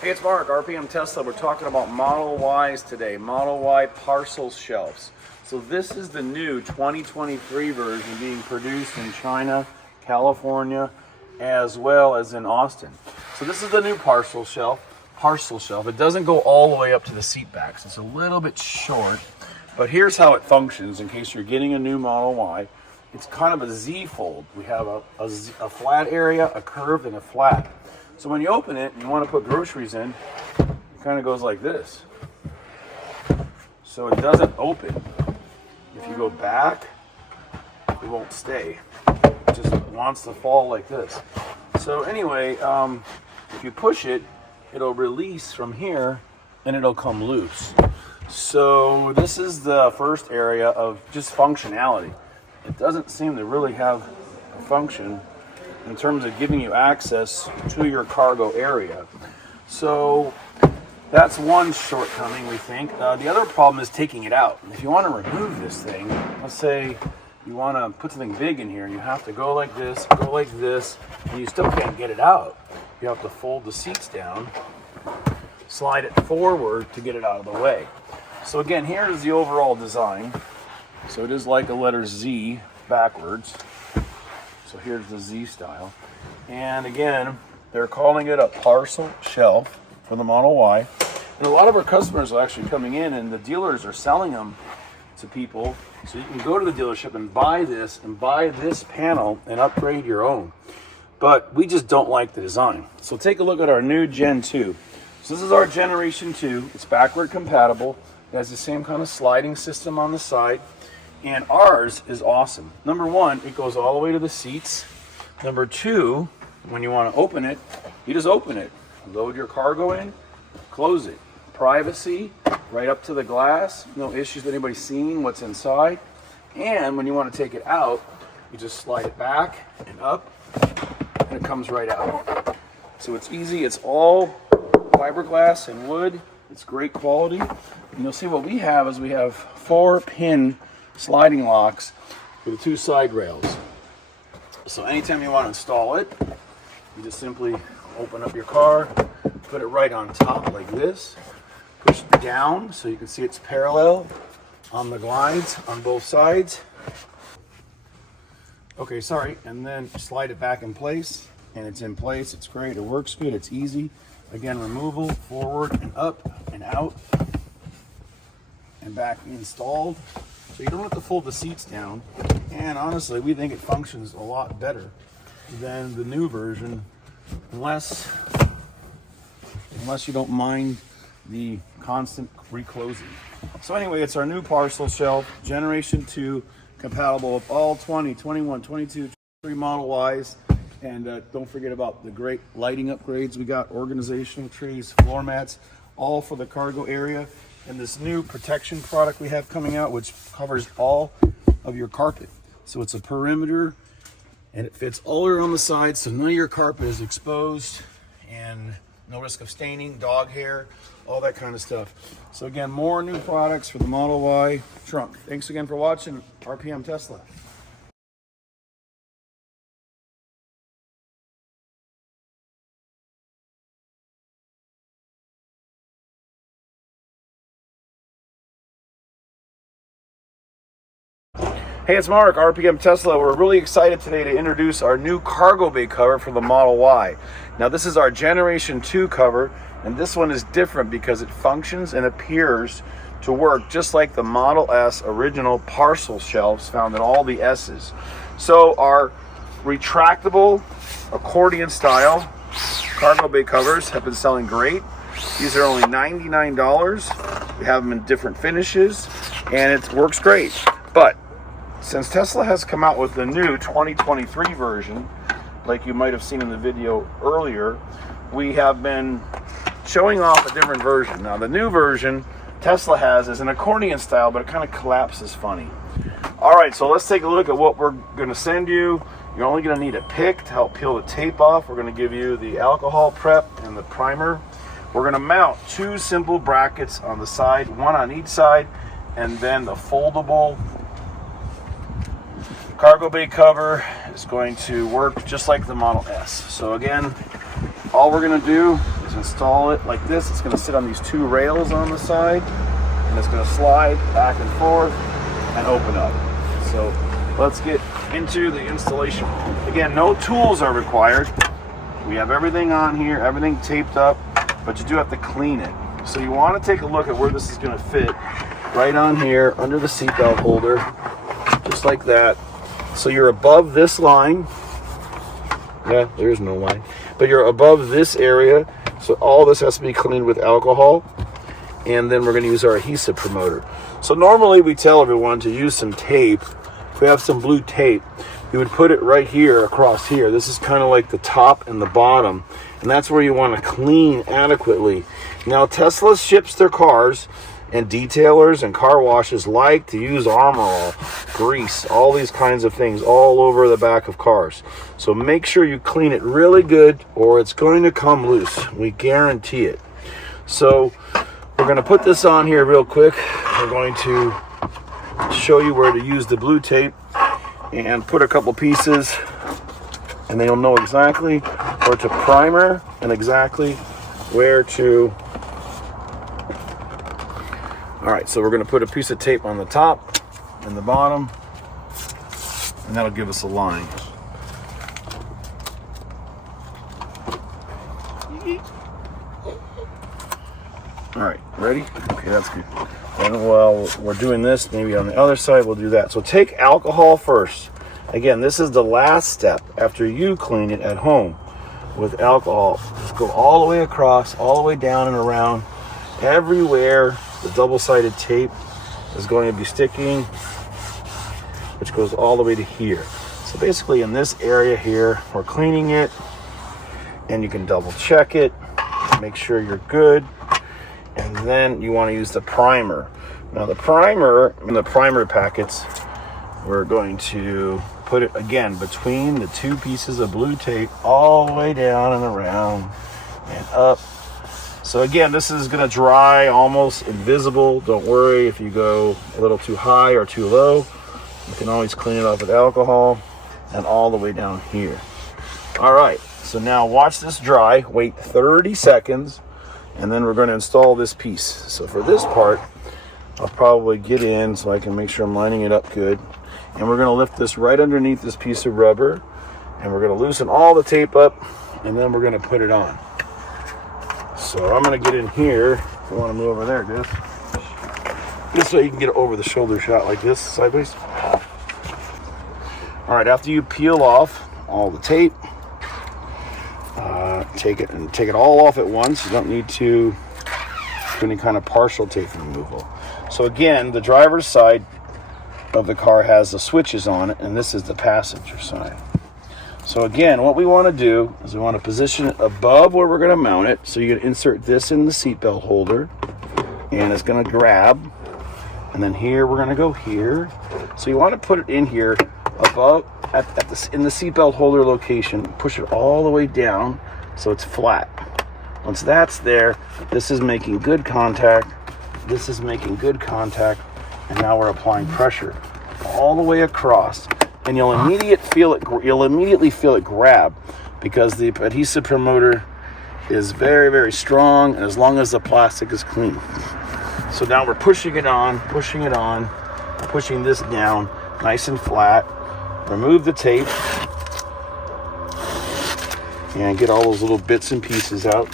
Hey, it's Mark, RPM Tesla. We're talking about Model Ys today, Model Y parcel shelves. So this is the new 2023 version being produced in China, California, as well as in Austin. So this is the new parcel shelf. It doesn't go all the way up to the seat backs. It's a little bit short, but here's how it functions in case you're getting a new Model Y. It's kind of a Z fold. We have a flat area, a curved, and a flat. So when you open it and you want to put groceries in, it kind of goes like this. So it doesn't open. If you go back, it won't stay. It just wants to fall like this. So anyway, if you push it, it'll release from here and it'll come loose. So this is the first area of just functionality. It doesn't seem to really have a function in terms of giving you access to your cargo area. So that's one shortcoming, we think. The other problem is taking it out. If you want to remove this thing, let's say you want to put something big in here, you have to go like this, and you still can't get it out. You have to fold the seats down, slide it forward to get it out of the way. So again, here's the overall design. So it is like a letter Z backwards. So here's the Z style. And again, they're calling it a parcel shelf for the Model Y. And a lot of our customers are actually coming in and the dealers are selling them to people. So you can go to the dealership and buy this panel and upgrade your own. But we just don't like the design. So take a look at our new Gen 2. So this is our Generation 2. It's backward compatible. It has the same kind of sliding system on the side. And ours is awesome. Number one, it goes all the way to the seats. Number two, when you want to open it, you just open it. Load your cargo in, close it. Privacy, right up to the glass. No issues with anybody seeing what's inside. And when you want to take it out, you just slide it back and up, and it comes right out. So it's easy. It's all fiberglass and wood. It's great quality. And you'll see what we have is we have 4-pin sliding locks for the 2 side rails. So anytime you want to install it, you just simply open up your car, put it right on top like this, push it down so you can see it's parallel on the glides on both sides. Okay, sorry, and then slide it back in place, and it's in place. It's great, it works good, it's easy. Again, removal, forward and up and out and back installed. So you don't have to fold the seats down. And honestly, we think it functions a lot better than the new version, unless you don't mind the constant reclosing. So anyway, it's our new parcel shelf, Generation 2, compatible with all 20, 21, 22, 23 Model Ys. And don't forget about the great lighting upgrades we got, organizational trays, floor mats, all for the cargo area. And this new protection product we have coming out, which covers all of your carpet. So it's a perimeter and it fits all around the sides, so none of your carpet is exposed and no risk of staining, dog hair, all that kind of stuff. So again, more new products for the Model Y trunk. Thanks again for watching RPM Tesla. Hey, it's Mark, RPM Tesla. We're really excited today to introduce our new cargo bay cover for the Model Y. Now this is our Generation 2 cover, and this one is different because it functions and appears to work just like the Model S original parcel shelves found in all the S's. So our retractable accordion style cargo bay covers have been selling great. These are only $99. We have them in different finishes and it works great. But since Tesla has come out with the new 2023 version, like you might have seen in the video earlier, we have been showing off a different version. Now the new version Tesla has is an accordion style, but it kind of collapses funny. All right, so let's take a look at what we're going to send you. You're only going to need a pick to help peel the tape off. We're going to give you the alcohol prep and the primer. We're going to mount 2 simple brackets on the side, one on each side, and then the foldable cargo bay cover is going to work just like the Model S. So again, all we're going to do is install it like this. It's going to sit on these two rails on the side, and it's going to slide back and forth and open up. So let's get into the installation. Again, no tools are required. We have everything on here, everything taped up, but you do have to clean it. So you want to take a look at where this is going to fit. Right on here, under the seatbelt holder, just like that. So you're above this line. Yeah, there's no line. But you're above this area. So all this has to be cleaned with alcohol. And then we're going to use our adhesive promoter. So normally we tell everyone to use some tape. If we have some blue tape, you would put it right here across here. This is kind of like the top and the bottom. And that's where you want to clean adequately. Now, Tesla ships their cars, and detailers and car washes like to use Armor All, grease, all these kinds of things all over the back of cars. So make sure you clean it really good or it's going to come loose. We guarantee it. So we're going to put this on here real quick. We're going to show you where to use the blue tape and put a couple pieces, and then you'll know exactly where to primer and exactly where to. All right, so we're going to put a piece of tape on the top and the bottom, and that'll give us a line. All right, ready? Okay, that's good. And while we're doing this, maybe on the other side, we'll do that. So take alcohol first. Again, this is the last step after you clean it at home with alcohol. Just go all the way across, all the way down and around, everywhere. The double-sided tape is going to be sticking, which goes all the way to here. So basically in this area here, we're cleaning it, and you can double check it, make sure you're good, and then you want to use the primer. Now the primer, in the primer packets, we're going to put it again between the two pieces of blue tape all the way down and around and up. So again, this is going to dry almost invisible. Don't worry if you go a little too high or too low. You can always clean it off with alcohol, and all the way down here. All right, so now watch this dry. Wait 30 seconds, and then we're going to install this piece. So for this part, I'll probably get in so I can make sure I'm lining it up good. And we're going to lift this right underneath this piece of rubber, and we're going to loosen all the tape up, and then we're going to put it on. So I'm going to get in here. If you want to move over there, guys. This way you can get it over the shoulder shot like this, sideways. All right, after you peel off all the tape, take it all off at once. You don't need to do any kind of partial tape removal. So again, the driver's side of the car has the switches on it, and this is the passenger side. So again, what we want to do is we want to position it above where we're going to mount it. So you're going to insert this in the seatbelt holder, and it's going to grab. And then here, we're going to go here. So you want to put it in here above, in the seatbelt holder location. Push it all the way down so it's flat. Once that's there, this is making good contact. This is making good contact. And now we're applying pressure all the way across. And you'll immediately feel it grab, because the adhesive promoter is very, very strong, and as long as the plastic is clean. So now we're pushing this down nice and flat. Remove the tape and get all those little bits and pieces out.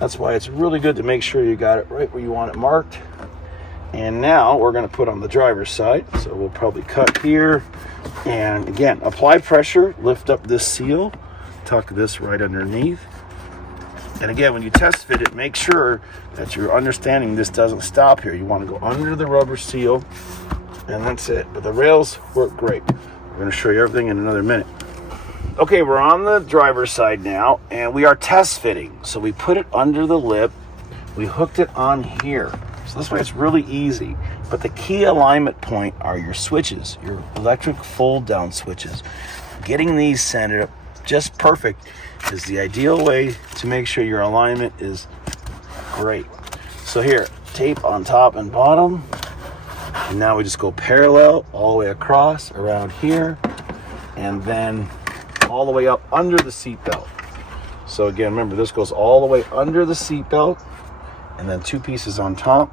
That's why it's really good to make sure you got it right where you want it marked. And now we're going to put on the driver's side. So we'll probably cut here. And again, apply pressure, lift up this seal, tuck this right underneath. And again, when you test fit it, make sure that you're understanding this doesn't stop here. You want to go under the rubber seal, and that's it. But the rails work great. We're going to show you everything in another minute. Okay, we're on the driver's side now, and we are test fitting. So we put it under the lip. We hooked it on here. So this way it's really easy. But the key alignment point are your switches, your electric fold down switches. Getting these centered up just perfect is the ideal way to make sure your alignment is great. So here, tape on top and bottom. And now we just go parallel all the way across around here, and then all the way up under the seat belt. So again, remember, this goes all the way under the seat belt and then 2 pieces on top.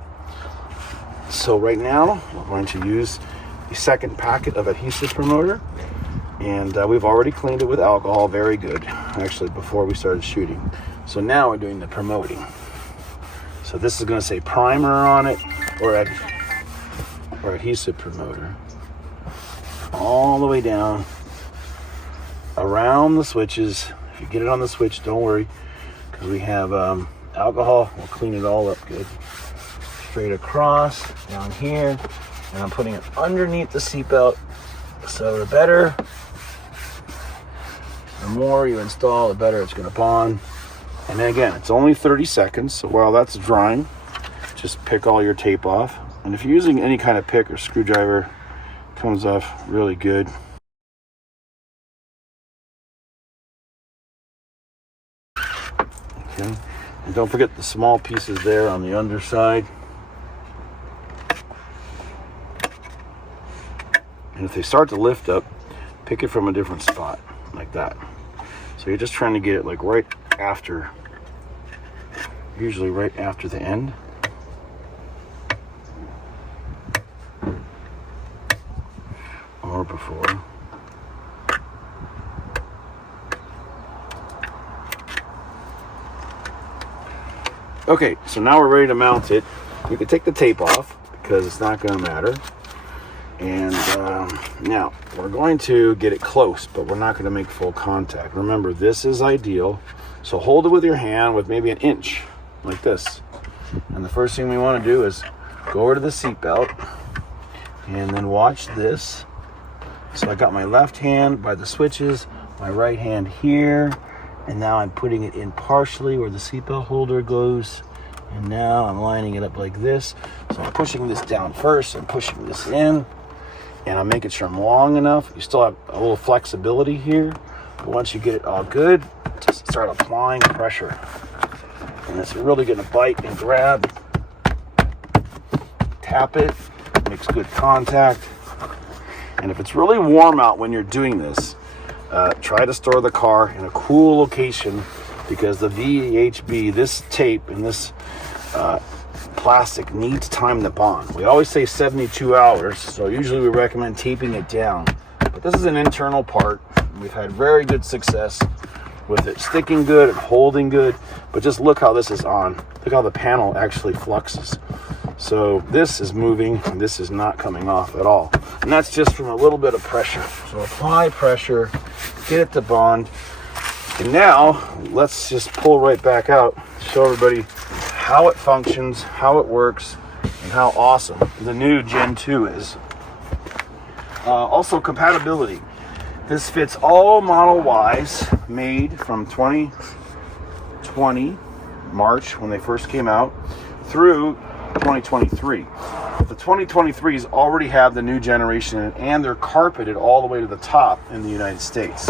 So right now we're going to use the second packet of adhesive promoter, and we've already cleaned it with alcohol. Very good, actually, before we started shooting. So now we're doing the promoting. So this is going to say primer on it, or adhesive promoter, all the way down around the switches. If you get it on the switch, don't worry, because we have alcohol. We'll clean it all up good. Straight across down here, and I'm putting it underneath the seatbelt. So the more you install, the better it's going to bond. And then again, it's only 30 seconds. So while that's drying, just pick all your tape off. And if you're using any kind of pick or screwdriver, it comes off really good. Okay. And don't forget the small pieces there on the underside. And if they start to lift up, pick it from a different spot, like that. So you're just trying to get it like right after, usually right after the end. Or before. Okay, so now we're ready to mount it. You can take the tape off because it's not going to matter. And now we're going to get it close, but we're not going to make full contact. Remember, this is ideal. So hold it with your hand with maybe an inch, like this. And the first thing we want to do is go over to the seat belt and then watch this. So I got my left hand by the switches, my right hand here, and now I'm putting it in partially where the seatbelt holder goes. And now I'm lining it up like this. So I'm pushing this down first and pushing this in. And I'm making sure I'm long enough. You still have a little flexibility here. But once you get it all good, just start applying pressure. And it's really going to bite and grab. Tap it. Makes good contact. And if it's really warm out when you're doing this, try to store the car in a cool location, because the VHB, this tape and this plastic needs time to bond. We always say 72 hours, so usually we recommend taping it down. But this is an internal part. We've had very good success with it sticking good and holding good. But just look how this is on. Look how the panel actually fluxes. So this is moving and this is not coming off at all. And that's just from a little bit of pressure. So apply pressure, get it to bond. And now let's just pull right back out, show everybody how it functions, how it works, and how awesome the new Gen 2 is. Also, compatibility. This fits all Model Ys made from 2020, March, when they first came out, through 2023. The 2023s already have the new generation, and they're carpeted all the way to the top in the United States.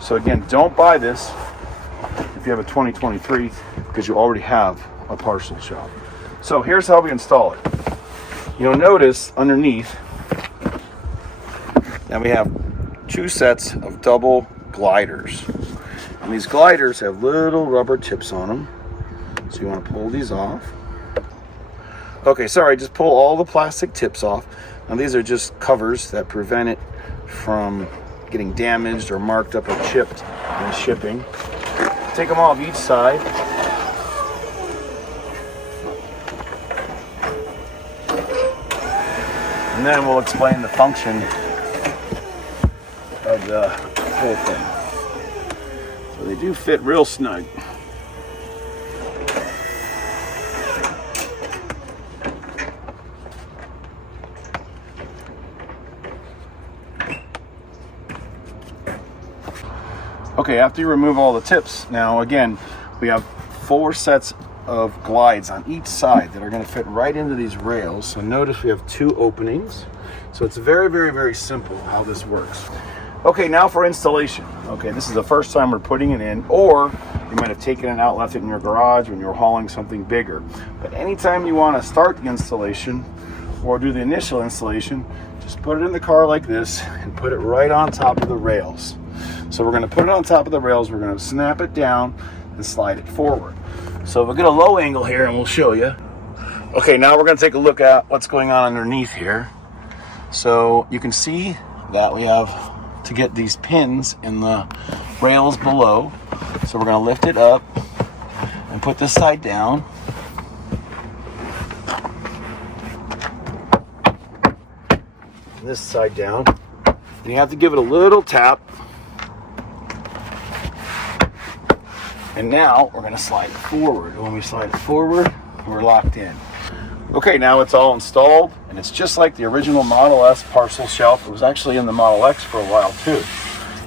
So again, don't buy this if you have a 2023, because you already have a Parcel Shelf. So here's how we install it. You'll notice underneath that we have 2 sets of double gliders. And these gliders have little rubber tips on them. So you want to pull these off. Okay, sorry, just pull all the plastic tips off. Now these are just covers that prevent it from getting damaged or marked up or chipped in shipping. Take them off each side. And then we'll explain the function of the whole thing. So they do fit real snug. Okay, after you remove all the tips, now again, we have 4 sets of glides on each side that are going to fit right into these rails. So notice we have 2 openings. So it's very, very, very simple how this works. Okay, now for installation. Okay, this is the first time we're putting it in, or you might have taken it out, left it in your garage when you were hauling something bigger. But anytime you want to start the installation or do the initial installation, just put it in the car like this and put it right on top of the rails. So we're going to put it on top of the rails, we're going to snap it down, and slide it forward. So we'll get a low angle here and we'll show you. Okay, now we're going to take a look at what's going on underneath here. So you can see that we have to get these pins in the rails below. So we're going to lift it up and put this side down. This side down. And you have to give it a little tap. And now we're going to slide it forward. When we slide it forward, we're locked in. Okay, now it's all installed, and it's just like the original Model S parcel shelf. It was actually in the Model X for a while too.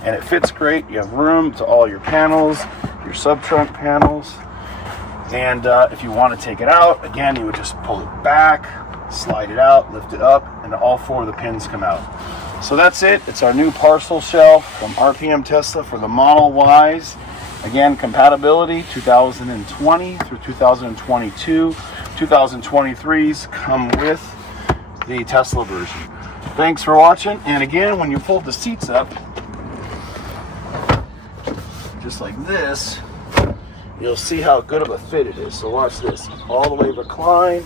And it fits great. You have room to all your panels, your sub-trunk panels. And if you want to take it out, again, you would just pull it back, slide it out, lift it up, and all four of the pins come out. So that's it. It's our new parcel shelf from RPM Tesla for the Model Ys. Again, compatibility 2020 through 2022. 2023s come with the Tesla version. Thanks for watching. And again, when you fold the seats up, just like this, you'll see how good of a fit it is. So watch this. All the way reclined,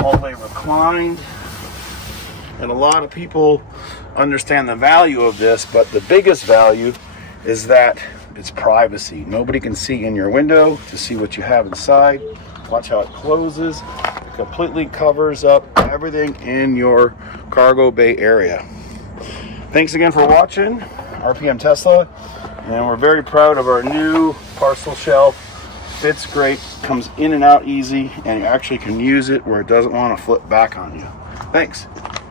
all the way reclined. And a lot of people understand the value of this, but the biggest value is that it's privacy. Nobody can see in your window to see what you have inside. Watch how it closes. It completely covers up everything in your cargo bay area. Thanks again for watching RPM Tesla, and we're very proud of our new parcel shelf. Fits great, comes in and out easy, and you actually can use it where it doesn't want to flip back on you. Thanks.